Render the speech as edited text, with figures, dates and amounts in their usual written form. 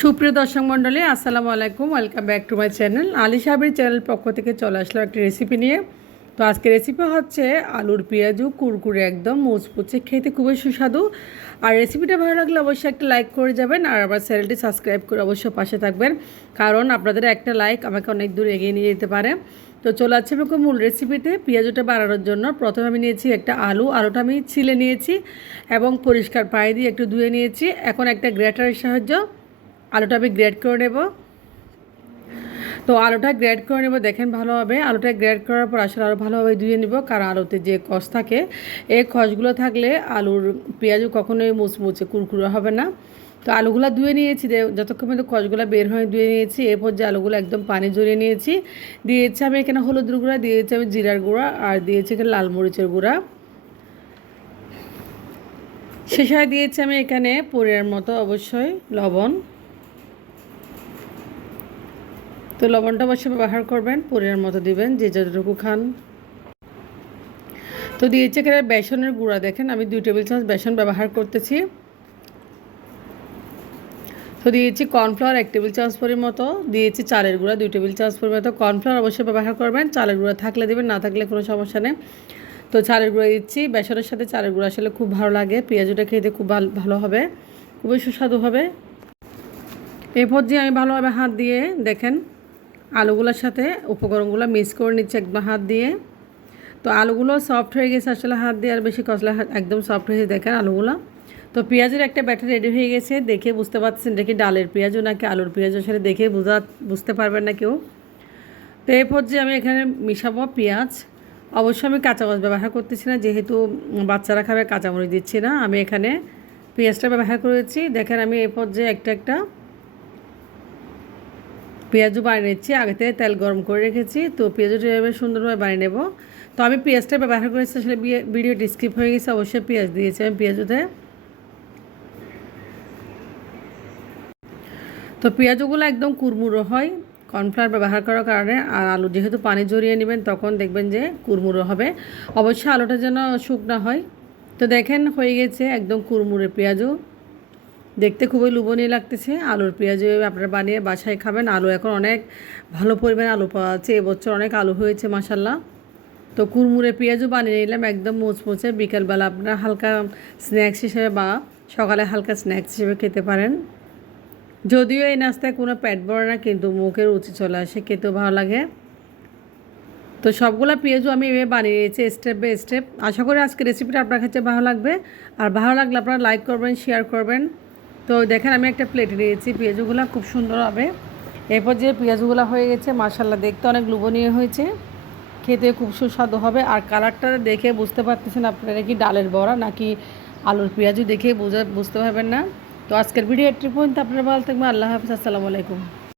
সুপ্রিয় দর্শক মণ্ডলী, আসসালামু আলাইকুম। Welcome back to my channel. Ali সাহেবের চ্যানেল পক্ষ থেকে চলে আসলো একটা রেসিপি নিয়ে। তো আজকে রেসিপি হচ্ছে আলুর পেঁয়াজু কুরকুরে, একদম মুচমুচে, খেতে খুবই সুস্বাদু। আর রেসিপিটা ভালো লাগলে অবশ্যই একটা লাইক করে যাবেন, আর আমার চ্যানেলটি সাবস্ক্রাইব করে অবশ্যই পাশে থাকবেন, কারণ আপনাদের একটা লাইক আমাকে অনেক দূর এগিয়ে নিয়ে যেতে পারে। তো চলে যাচ্ছে আমাকে মূল রেসিপিতে। পেঁয়াজুটা বানানোর জন্য প্রথমে আমি নিয়েছি একটা আলুটা আমি ছিলে নিয়েছি এবং পরিষ্কার পানি দিয়ে একটু ধুয়ে নিয়েছি। এখন একটা গ্রেটারের সাহায্য আলুটা আমি গ্রেড করে নেব। তো আলুটা গ্রেড করে নেব, দেখেন ভালোভাবে। আলুটা গ্রেড করার পর আসলে আরও ভালোভাবে ধুয়ে নেব, কারণ আলুতে যে কষ থাকে এই কষগুলো থাকলে আলুর পেঁয়াজও কখনোই মুচমুচে কুরকুরে হবে না। তো আলুগুলো ধুয়ে নিয়েছি, যতক্ষণ পর্যন্ত কষগুলো বের হয়ে ধুয়ে নিয়েছি। এরপর যে আলুগুলো একদম পানি ঝরিয়ে নিয়েছি, দিয়েছি আমি এখানে হলুদের গুঁড়া, দিয়েছি আমি জিরার গুঁড়া, আর দিয়েছি এখানে লাল মরিচের গুঁড়া। শেষে দিয়েছি আমি এখানে পরিমাণ মতো অবশ্যই লবণ। তো লবণটা অবশ্যই ব্যবহার করবেন, পরিমাণ মতো দিবেন, যে যতটুকু খান। তো দিয়েছি এখানে বেসনের গুঁড়া, দেখেন আমি 2 টেবিল চামচ বেসন ব্যবহার করতেছি। তো দিয়েছি কর্নফ্লাওয়ার 1 টেবিল চামচ মতো, দিয়েছি চালের গুঁড়া 2 টেবিল চামচ মতো। কর্নফ্লাওয়ার অবশ্যই ব্যবহার করবেন, চালের গুঁড়া থাকলে দেবেন, না থাকলে কোনো সমস্যা নেই। তো চালের গুঁড়া দিচ্ছি, বেসনের সাথে চালের গুঁড়া আসলে খুব ভালো লাগে, পেঁয়াজুটা খেতে খুব ভালো হবে, খুবই সুস্বাদু হবে। এরপর যে আমি ভালোভাবে হাত দিয়ে, দেখেন আলুগুলোর সাথে উপকরণগুলো মিক্স করে নিচ্ছি একদম হাত দিয়ে। তো আলুগুলো সফট হয়ে গেছে আসলে, হাত দিয়ে আর বেশি কষলে একদম সফট হয়ে দেখেন আলুগুলো। তো পেঁয়াজের একটা ব্যাটার রেডি হয়ে গেছে, দেখে বুঝতে পারছেন এটা কি ডালের পেঁয়াজও নাকি আলুর পেঁয়াজও, সেটা দেখে বুঝতে পারবেন না কেউ। তো এরপর যে আমি এখানে মিশাবো পেঁয়াজ। অবশ্যই আমি কাঁচামরিচ ব্যবহার করতেছি না, যেহেতু বাচ্চারা খাবে, কাঁচামরিচ দিচ্ছি না, আমি এখানে পেঁয়াজটা ব্যবহার করেছি। দেখেন আমি এরপর যে একটা পেঁয়াজও বানিয়ে নিচ্ছি, আগে থেকে তেল গরম করে রেখেছি। তো পেঁয়াজটা এভাবে সুন্দরভাবে বানিয়ে নেব। তো আমি পেঁয়াজটা ব্যবহার করেছি, আসলে ভিডিওটি স্কিপ হয়ে গেছে, অবশ্যই পেঁয়াজ দিয়েছি আমি পেঁয়াজতে। তো পেঁয়াজগুলো একদম কুরমুরো হয় কর্নফ্লাওয়ার ব্যবহার করার কারণে, আর আলু যেহেতু পানি জড়িয়ে নেবেন তখন দেখবেন যে কুরমুরো হবে। অবশ্যই আলুটা যেন শুকনা হয়। তো দেখেন হয়ে গেছে একদম কুরমুরে পেঁয়াজও, দেখতে খুবই লোভনীয় লাগতেছে। আলুর পেঁয়াজু আপনারা বানিয়ে বাসায় খাবেন। আলু এখন অনেক ভালো পরিমাণে আলু পাওয়া যাচ্ছে, এবছর অনেক আলু হয়েছে মাশাল্লাহ। তো কুরমুরে পেঁয়াজও বানিয়ে নিলাম একদম মুচমুচে। বিকালবেলা আপনারা হালকা স্ন্যাক্স হিসেবে বা সকালে হালকা স্ন্যাক্স হিসেবে খেতে পারেন। যদিও এই নাস্তায় কোনো পেট ভরে না, কিন্তু মুখের রুচি চলে আসে, খেতেও ভালো লাগে। তো সবগুলা পেঁয়াজও আমি এভাবে বানিয়ে নিয়েছি স্টেপ বাই স্টেপ। আশা করি আজকে রেসিপিটা আপনার কাছে ভালো লাগবে, আর ভালো লাগলে আপনারা লাইক করবেন, শেয়ার করবেন। তো দেখেন আমি একটা প্লেটে নিয়েছি, পেঁয়াজগুলো খুব সুন্দর হবে। এরপর যে পেঁয়াজগুলো হয়ে গেছে মাশাল্লাহ, দেখতে অনেক লোভনীয় হয়েছে, খেতে খুব সুস্বাদু হবে। আর কালারটা দেখে বুঝতে পারতেছেন আপনারা কি ডালের বড়া নাকি আলুর পেঁয়াজু, দেখে বুঝতে পারবেন না। তো আজকের ভিডিও একটু পর্যন্ত, আপনারা ভালো থাকবেন। আল্লাহ হাফিজ, আসসালামু আলাইকুম।